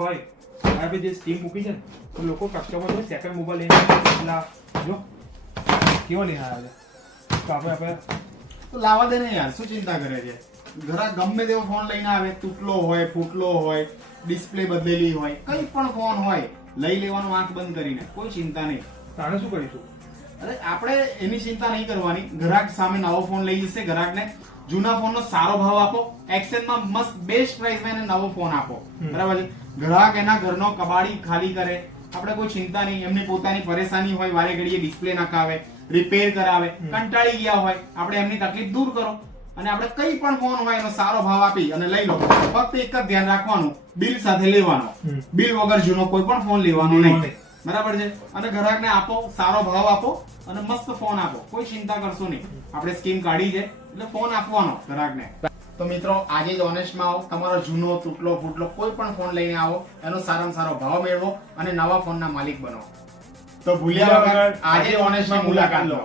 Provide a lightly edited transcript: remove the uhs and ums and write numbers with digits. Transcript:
ભાઈ આપણે જે સ્કીમ મૂકી છે ને તો લોકો કસ્ટમર જો સેકન્ડ મોબાઈલ લઈને પેલા જો કેવો લઈને આવ્યા છે તો આપણે તો લાવવા દે ને યાર, શું ચિંતા કરે છે? ઘરા ગમે તેવો ફોન લઈને આવે, તૂટલો હોય, ફૂટલો હોય, ડિસ્પ્લે બદલેલી હોય, કઈ પણ ફોન હોય, લઈ લેવાનું આંખ બંધ કરીને, કોઈ ચિંતા નહીં. તાણે શું કરીશું? અરે આપણે એની ચિંતા નહીં કરવાની. ગ્રાહક સામે નવો ફોન લઈ જશે, ગ્રાહકને જૂના ફોનનો સારો ભાવ આપો, એક્સચેન્જમાં મસ્ત બેસ્ટ પ્રાઇસમાં એને નવો ફોન આપો, બરાબર છે? ગ્રાહક એના ઘરનો કબાડી ખાલી કરે, આપણે કોઈ ચિંતા નહીં. એમની પોતાની પરેશાની હોય, વારે ઘડીએ ડિસ્પ્લે નખાવે, રિપેર કરાવે, કંટાળી ગયા હોય, આપણે એમની તકલીફ દૂર કરો અને આપણે કઈ પણ ફોન હોય એનો સારો ભાવ આપી અને લઈ લો. ફક્ત એક જ ધ્યાન રાખવાનું, બિલ સાથે લેવાનો. બિલ વગર જૂનો કોઈ પણ ફોન લેવાનો નહીં, બરાબર છે? અને ગ્રાહકને આપો, સારો ભાવ આપો અને મસ્ત ફોન આપો, કોઈ ચિંતા કરશો નહીં. આપણે સ્કીમ કાઢી છે એટલે ફોન આપવાનો ગ્રાહકને. તો મિત્રો, આજે જ ઓનેસ્ટમાં આવો, તમારો જૂનો તૂટલો ફૂટલો કોઈ પણ ફોન લઈને આવો, એનો સારામાં સારો ભાવ મેળવો અને નવા ફોનના માલિક બનો. તો ભૂલ્યા વગર આજે ઓનેસ્ટની મુલાકાત લો.